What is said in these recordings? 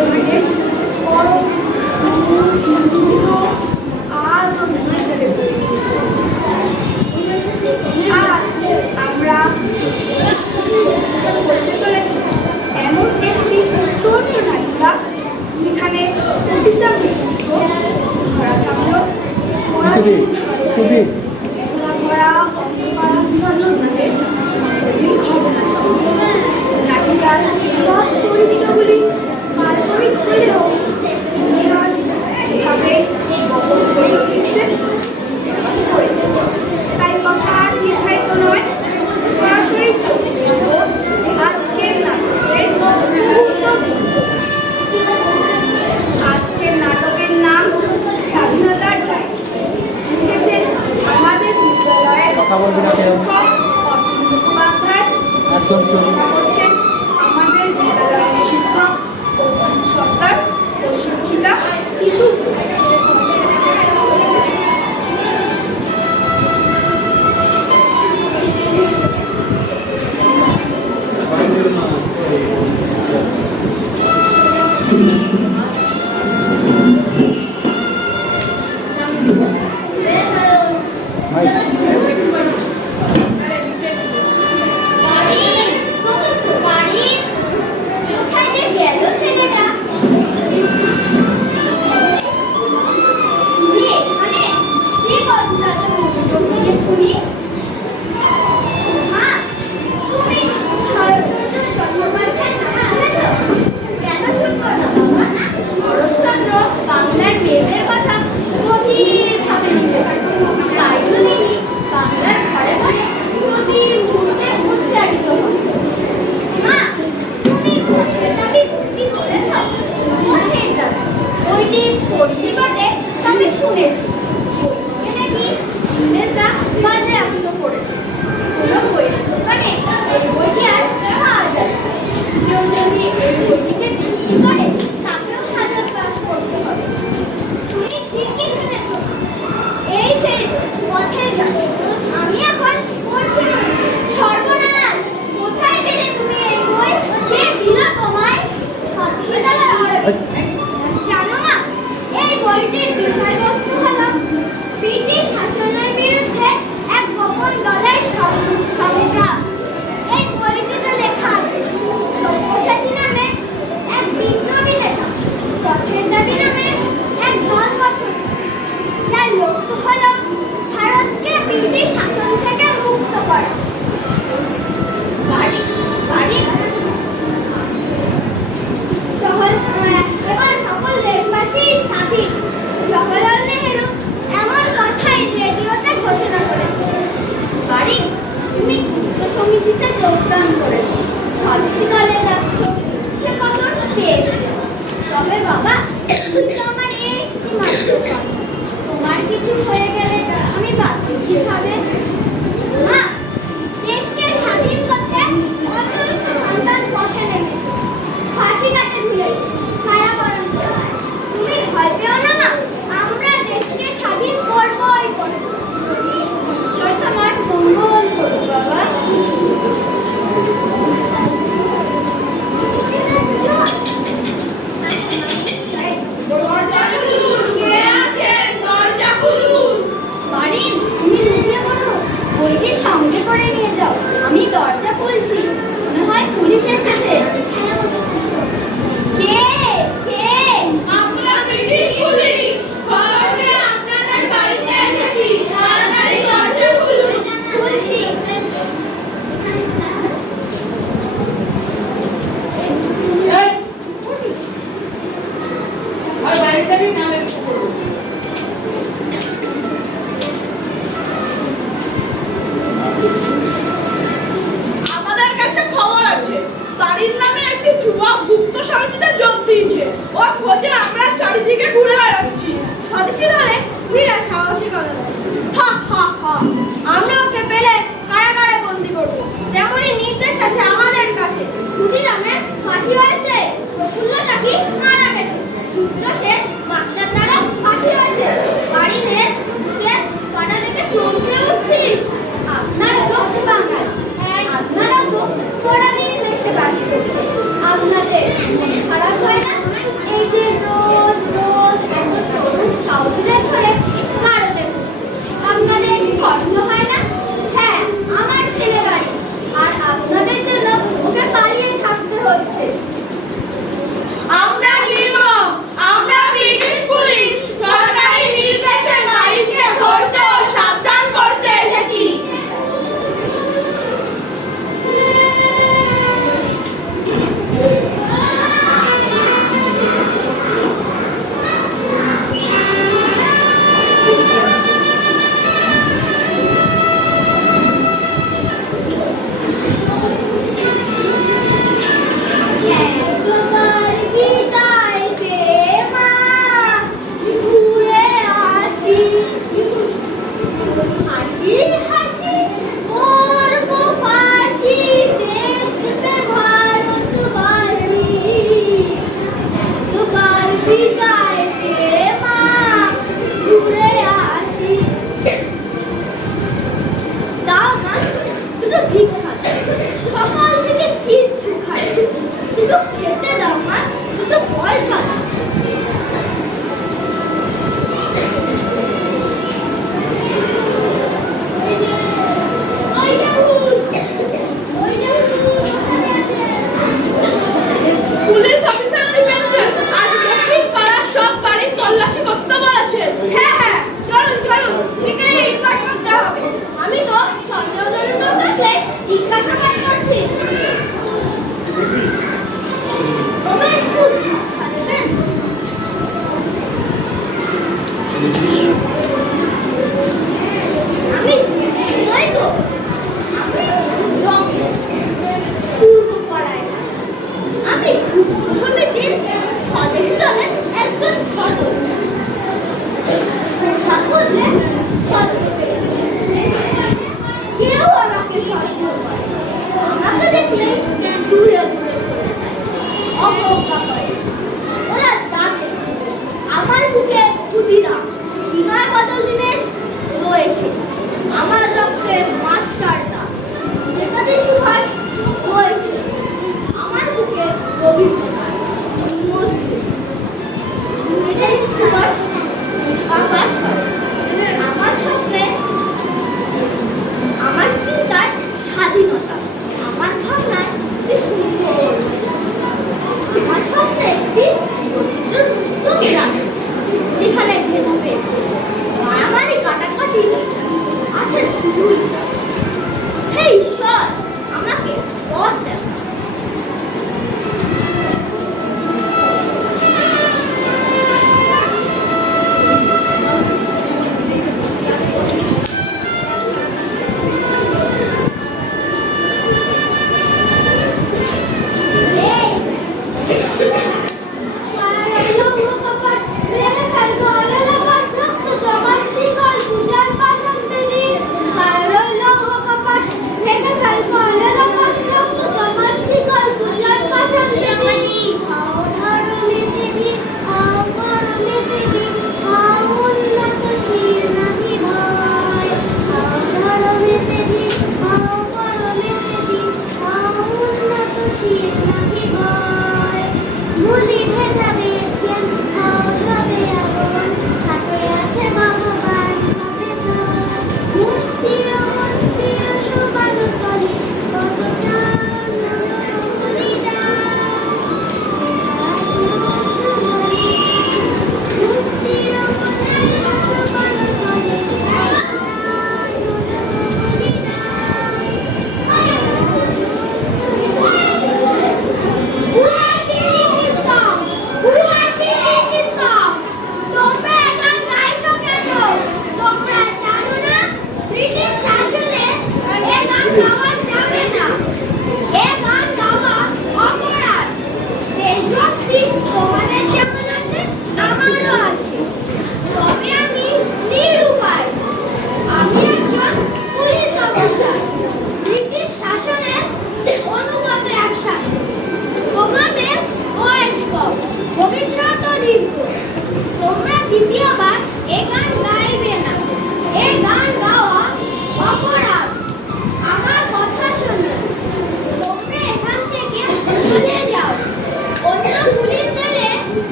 선생님. Yeah. নির্বিশেষে Zobaczy! Hehe! Do Ele debaixo, debaixo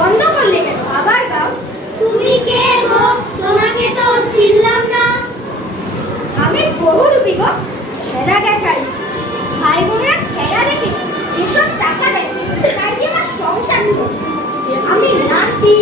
বন্ধ করলে কেন? আবার গাও তুমি কে গো? তোমাকে তো চিনলাম না। আমি বহুরূপী গো। খেলা দেখাই। ভাই বোনেরা খেলা দেখে যেসব টাকা দেয়, তাই দিয়ে আমার সংসার আমি নাচি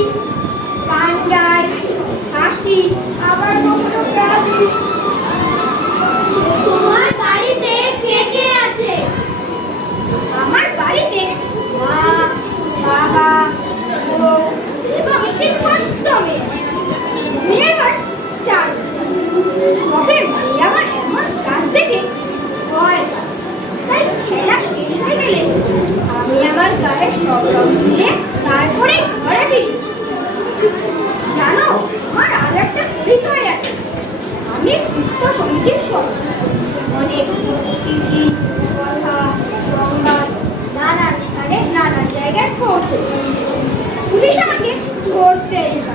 তবে মানে আমার শ্বাস দেখে ভয় তাই খেলা শেষ আমি আমার গায়ে সব রং দিলে তারপরে ঘরে ফিরি। জানো, আমার আরও একটা পরিচয় আছে। আমি গুপ্ত সমিতির সদস্য। অনেক চিঠি, কথা, সংবাদ, নানান স্থানে নানান জায়গায় পৌঁছে। পুলিশ আমাকে করতে এসেছে।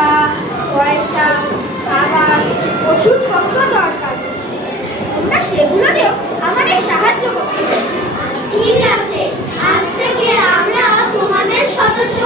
টাকা পয়সা, খাবার, ওষুধপত্র দরকার। তোমরা সেগুলো দিও, আমাদের সাহায্য করতে ঠিক আছে, আজ থেকে আমরা তোমাদের সদস্য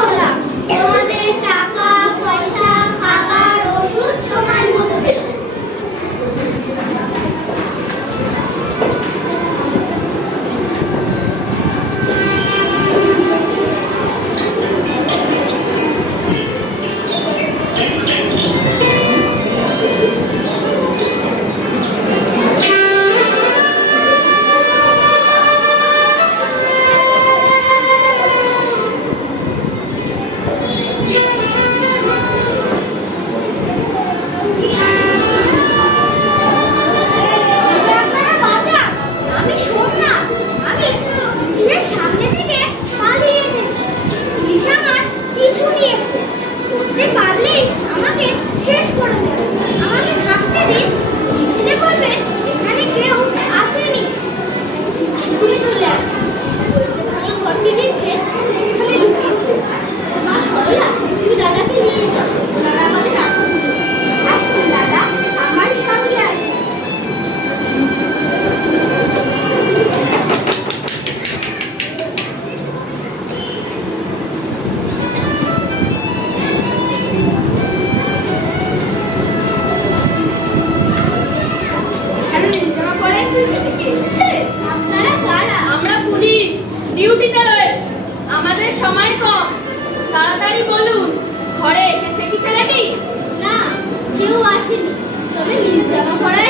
জামা পরা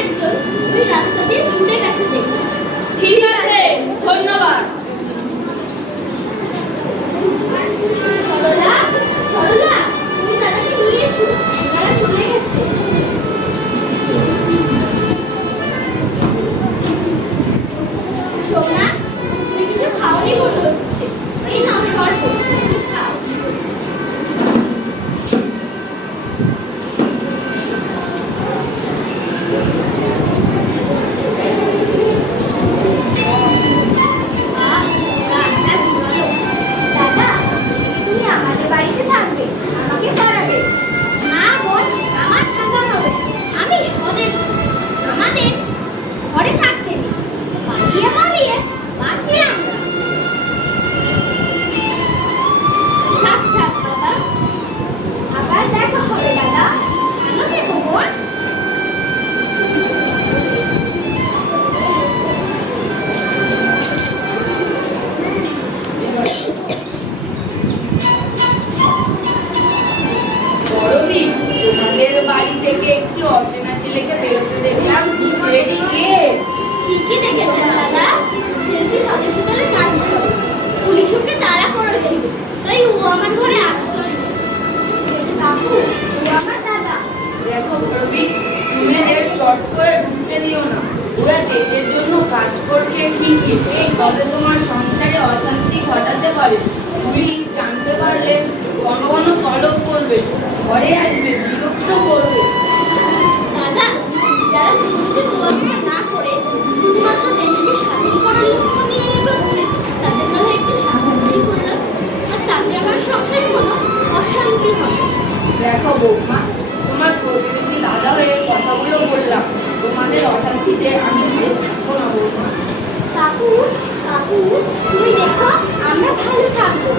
পুলিশ জানতে পারলে ঘন ঘন তলব করবে ঘরে আসবে বিরক্ত করবে দাদা যারা জীবনকে তোয়াক্কা না করে শুধুমাত্র দেশকে স্বাধীন করার লক্ষ্য নিয়ে এগোচ্ছে তাদের না হয় একটু সাহায্যই করলাম আর তাতে আমার সংসারে কোনো অশান্তি হবে। দেখো বৌমা তোমার প্রতিবেশী দাদা হয়ে কথাগুলো বললাম তোমাদের অশান্তিতে আমি থাকব না বৌমা কাকু কাকু তুমি দেখো আমরা ভালো থাকবো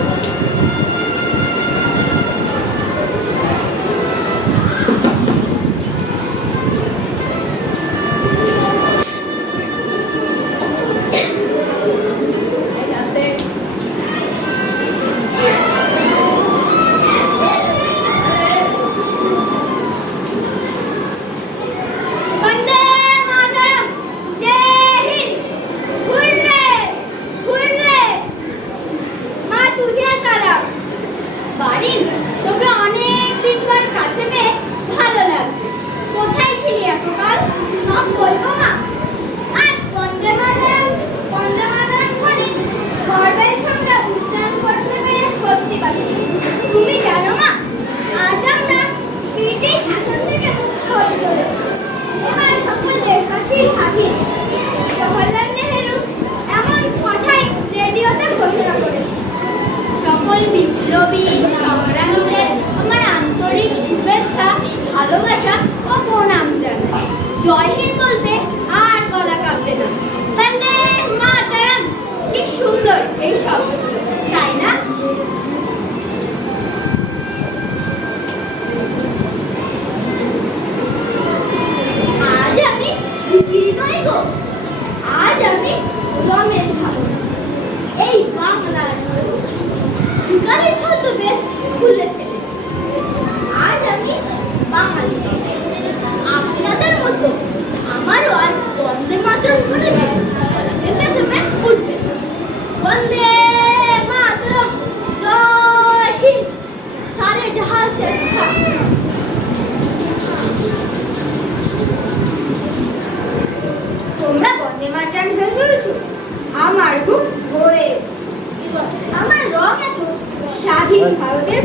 ভারতের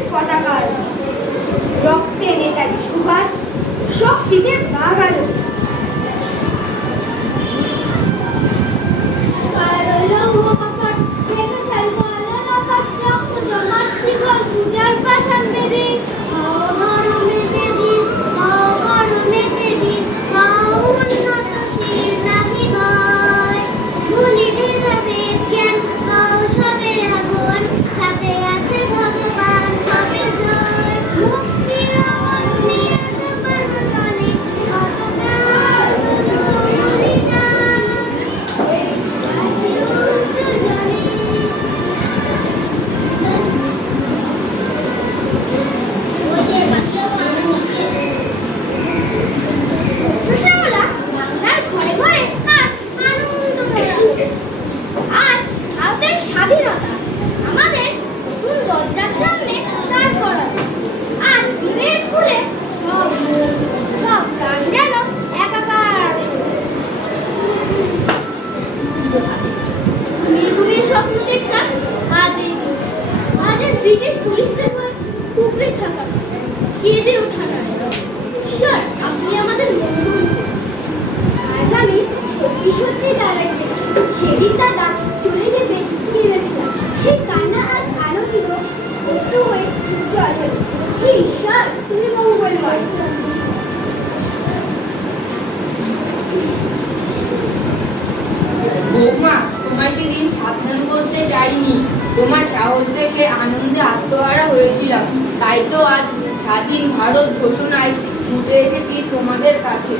সন্ন্যাসী দিন সাবধান করতে চাইনি। তোমার সাহস দেখে আনন্দে আত্মহারা হয়েছিলাম। তাই তো আজ স্বাধীন ভারত ঘোষণায় ছুটে এসেছি তোমাদের কাছে।